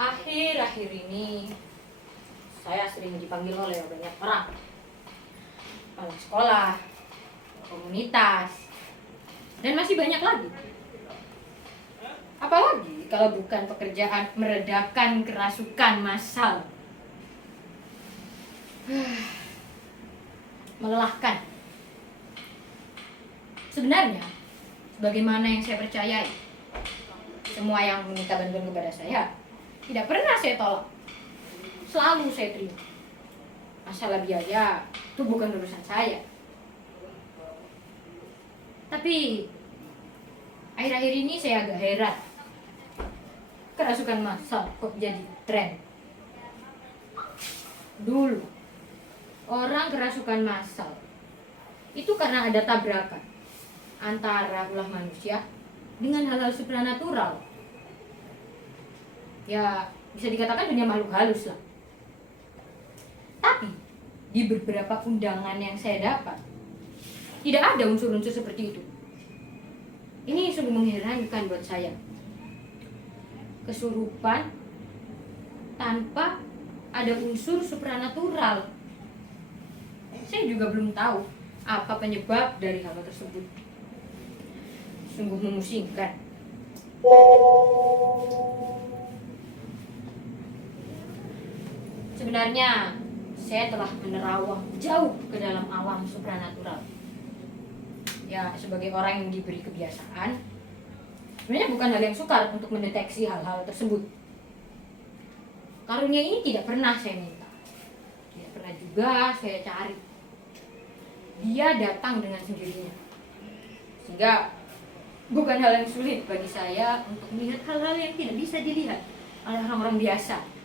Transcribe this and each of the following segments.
Akhir-akhir ini saya sering dipanggil oleh banyak orang, kepala sekolah, komunitas, dan masih banyak lagi. Apalagi kalau bukan pekerjaan meredakan kerasukan massal. Melelahkan. Sebenarnya, sebagaimana yang saya percayai, semua yang meminta bantuan kepada saya tidak pernah saya tolak, selalu saya terima. Masalah biaya itu bukan urusan saya. Tapi akhir-akhir ini saya agak heran, kerasukan massal kok jadi tren. Dulu orang kerasukan massal itu karena ada tabrakan antara ulah manusia dengan hal-hal supranatural. Ya, bisa dikatakan dunia makhluk halus lah. Tapi di beberapa undangan yang saya dapat, tidak ada unsur-unsur seperti itu. Ini sungguh mengherankan buat saya. Kesurupan tanpa ada unsur supranatural. Saya juga belum tahu apa penyebab dari hal tersebut. Sungguh memusingkan. Sebenarnya saya telah menerawang jauh ke dalam alam supranatural. Ya, sebagai orang yang diberi kebiasaan, sebenarnya bukan hal yang sukar untuk mendeteksi hal-hal tersebut. Karunia ini tidak pernah saya minta, tidak pernah juga saya cari. Dia datang dengan sendirinya. Sehingga bukan hal yang sulit bagi saya untuk melihat hal-hal yang tidak bisa dilihat oleh orang-orang biasa.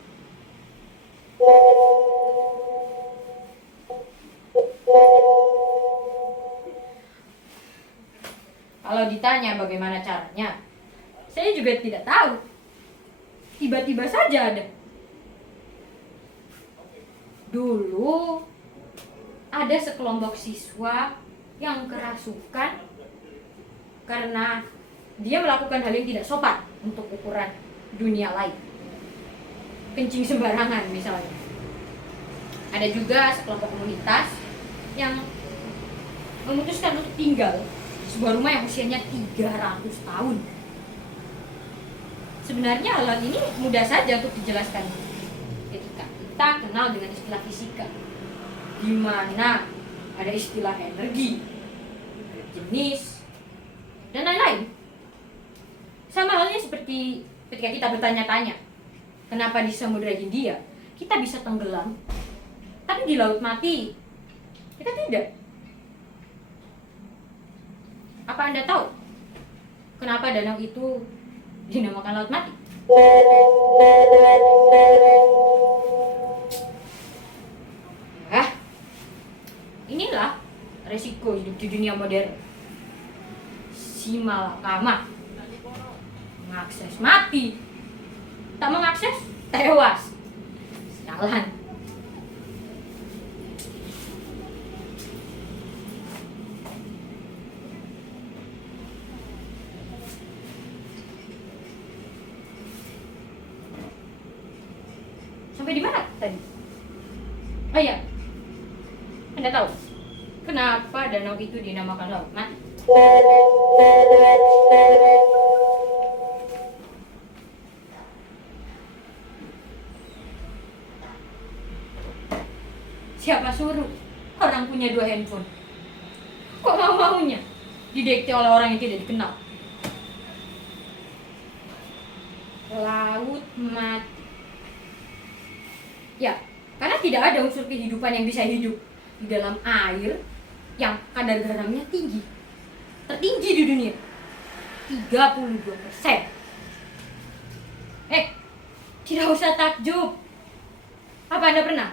Kalau ditanya bagaimana caranya, saya juga tidak tahu. Tiba-tiba saja ada. Dulu ada sekelompok siswa yang kerasukan karena dia melakukan hal yang tidak sopan untuk ukuran dunia lain. Kencing sembarangan misalnya. Ada juga sekelompok komunitas yang memutuskan untuk tinggal di sebuah rumah yang usianya 300 tahun. Sebenarnya hal ini mudah saja untuk dijelaskan ketika kita kenal dengan istilah fisika, di mana ada istilah energi, jenis, dan lain-lain. Sama halnya seperti ketika kita bertanya-tanya, kenapa di Samudra Hindia kita bisa tenggelam, tapi di Laut Mati kita tidak? Apa Anda tahu kenapa danau itu dinamakan Laut Mati? Inilah resiko hidup di dunia modern. Si malakama mengakses mati, tak mengakses tewas. Sialan. Sampai di mana tadi? Oh iya, Anda tahu kenapa danau itu dinamakan laut mati? Siapa suruh orang punya 2 handphone? Kok mau-maunya didikte oleh orang yang tidak dikenal? Laut mati. Ya, karena tidak ada unsur kehidupan yang bisa hidup di dalam air yang kadar garamnya tinggi. Tertinggi di dunia. 32%. Tidak usah takjub. Apa Anda pernah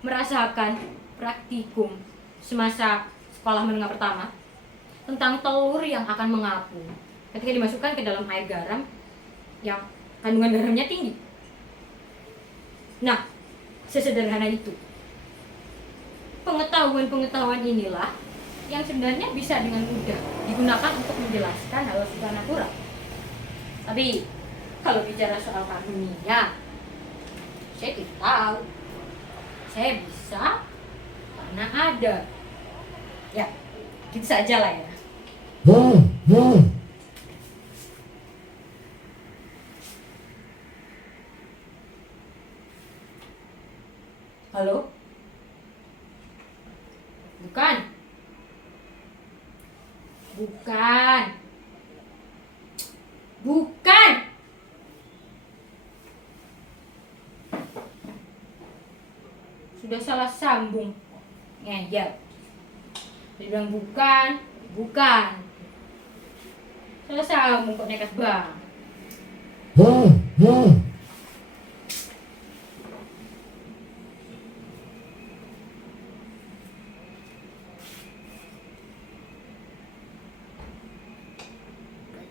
merasakan praktikum semasa sekolah menengah pertama tentang telur yang akan mengapung ketika dimasukkan ke dalam air garam yang kandungan garamnya tinggi? Nah, sesederhana itu. Pengetahuan-pengetahuan inilah yang sebenarnya bisa dengan mudah digunakan untuk menjelaskan hal supranatural. Tapi kalau bicara soal karunia, saya tidak tahu. Saya bisa karena ada. Ya, gitu saja lah ya. Halo? Bukan. Bukan. Bukan. Sudah salah sambung. Ngejak. Dibilang bukan, bukan. Salah sambung kok nekat bang.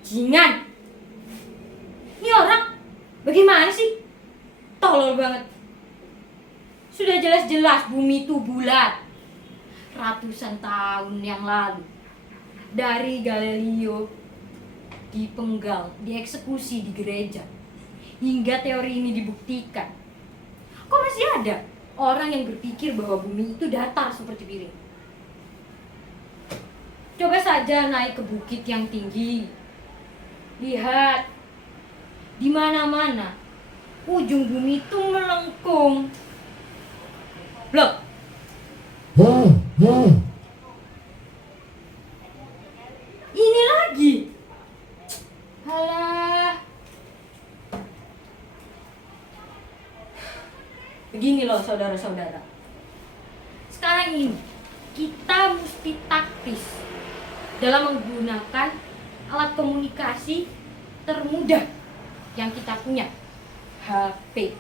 Bajingan. Ini orang bagaimana sih? Tolol banget. Sudah jelas-jelas bumi itu bulat. Ratusan tahun yang lalu dari Galileo dipenggal, dieksekusi di gereja, hingga teori ini dibuktikan. Kok masih ada orang yang berpikir bahwa bumi itu datar seperti piring? Coba saja naik ke bukit yang tinggi. Lihat, di mana-mana ujung bumi itu melengkung. Blok. Ini lagi. Halah. Begini loh saudara-saudara. Sekarang ini kita mesti taktis dalam menggunakan alat komunikasi termudah yang kita punya, HP.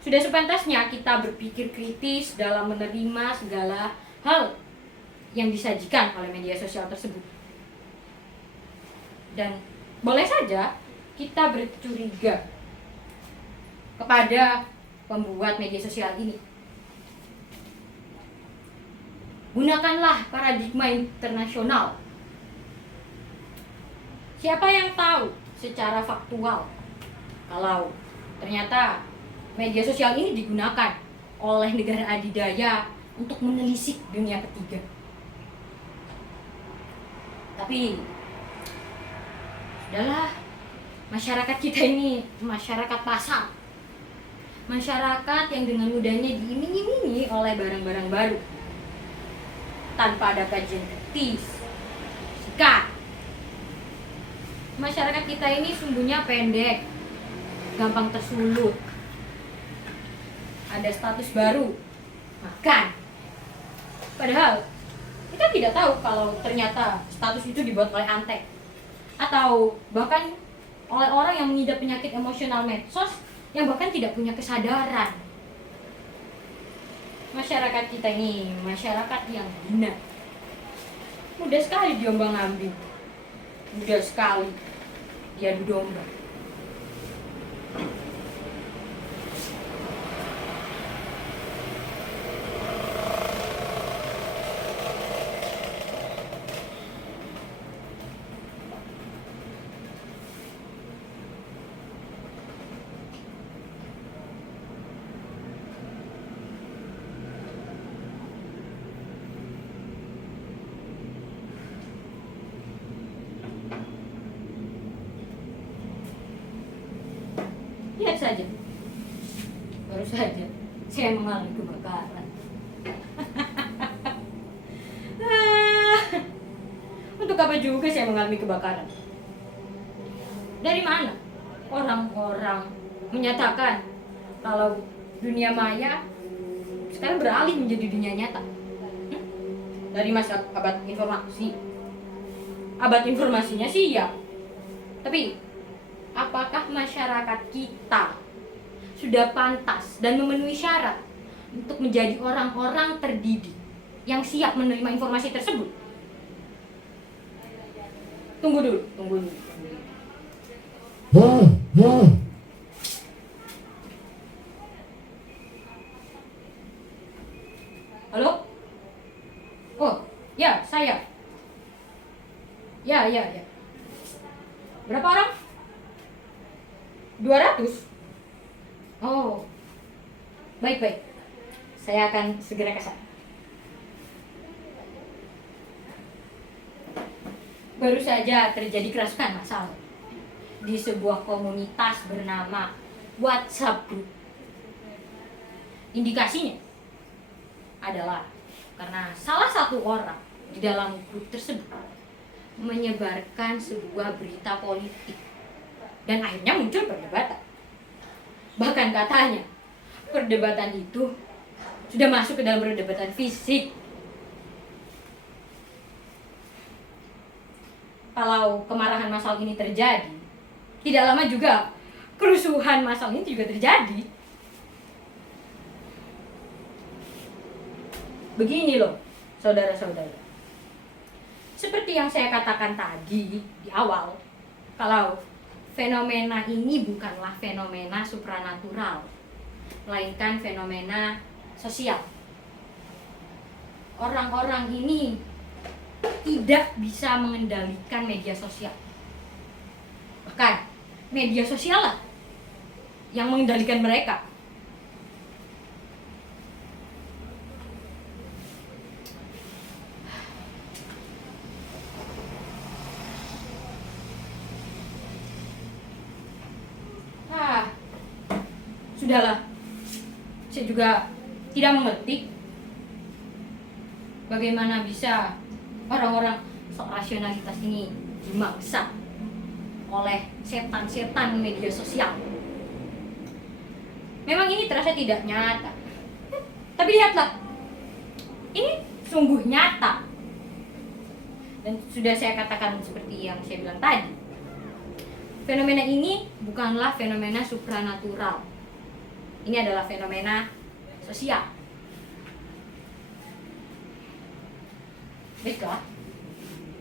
Sudah sepantasnya kita berpikir kritis dalam menerima segala hal yang disajikan oleh media sosial tersebut. Dan boleh saja kita bercuriga kepada pembuat media sosial ini. Gunakanlah paradigma internasional. Siapa yang tahu secara faktual kalau ternyata media sosial ini digunakan oleh negara adidaya untuk menelisik dunia ketiga? Tapi sudahlah, masyarakat kita ini masyarakat pasar. Masyarakat yang dengan mudahnya diiming-imingi oleh barang-barang baru tanpa ada kajian kritis. Sikat. Masyarakat kita ini sumbunya pendek, gampang tersulut. Ada status baru, makan. Padahal kita tidak tahu kalau ternyata status itu dibuat oleh antek, atau bahkan oleh orang yang mengidap penyakit emosional medsos yang bahkan tidak punya kesadaran. Masyarakat kita ini masyarakat yang hina. Mudah sekali diombang-ambing, mudah sekali diadu domba. saja saya mengalami kebakaran. Untuk apa juga saya mengalami kebakaran? Dari mana orang-orang menyatakan kalau dunia maya sekarang beralih menjadi dunia nyata? Dari masa abad informasi. Abad informasinya sih ya. Tapi apakah masyarakat kita sudah pantas dan memenuhi syarat untuk menjadi orang-orang terdidik yang siap menerima informasi tersebut? Tunggu dulu. Halo? Oh, ya, saya. Ya. Berapa orang? 200? Oh, baik. Saya akan segera ke sana. Baru saja terjadi kerasukan massal di sebuah komunitas bernama WhatsApp Group. Indikasinya adalah karena salah satu orang di dalam grup tersebut menyebarkan sebuah berita politik dan akhirnya muncul perdebatan. Bahkan katanya perdebatan itu sudah masuk ke dalam perdebatan fisik. Kalau kemarahan massal ini terjadi, tidak lama juga kerusuhan massal ini juga terjadi. Begini loh, saudara-saudara. Seperti yang saya katakan tadi di awal, kalau fenomena ini bukanlah fenomena supranatural, melainkan fenomena sosial. Orang-orang ini tidak bisa mengendalikan media sosial. Bahkan media sosial lah yang mengendalikan mereka. Sudahlah, saya juga tidak mengerti bagaimana bisa orang-orang sok rasionalitas ini dimangsa oleh setan-setan media sosial. Memang ini terasa tidak nyata, tapi lihatlah, ini sungguh nyata. Dan sudah saya katakan seperti yang saya bilang tadi, fenomena ini bukanlah fenomena supranatural. Ini adalah fenomena sosial. Baiklah,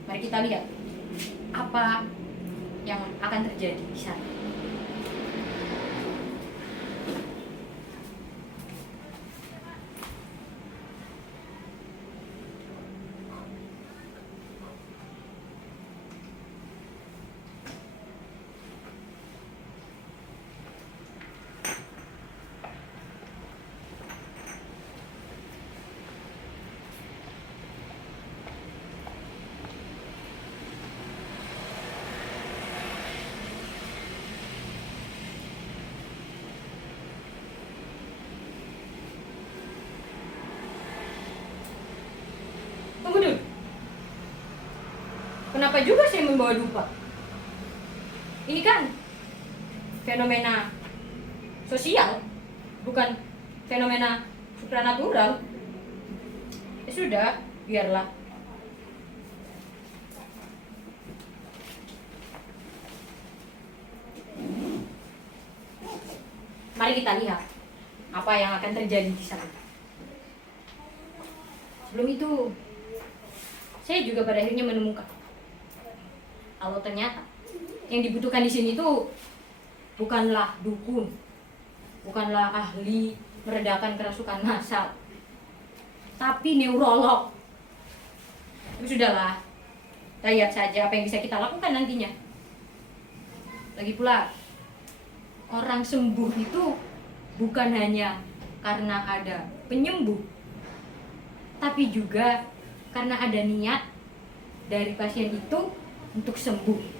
mari kita lihat apa yang akan terjadi di sana. Tunggu dulu. Kenapa juga saya membawa dupa? Ini kan fenomena sosial, bukan fenomena supranatural. Ya sudah, biarlah. Mari kita lihat apa yang akan terjadi di sana. Sebelum itu, saya juga pada akhirnya menemukan kalau ternyata yang dibutuhkan di sini tuh bukanlah dukun, bukanlah ahli meredakan kerasukan massal, tapi neurolog. Tapi sudahlah, kita lihat saja apa yang bisa kita lakukan nantinya. Lagi pula, orang sembuh itu bukan hanya karena ada penyembuh, tapi juga karena ada niat dari pasien itu untuk sembuh.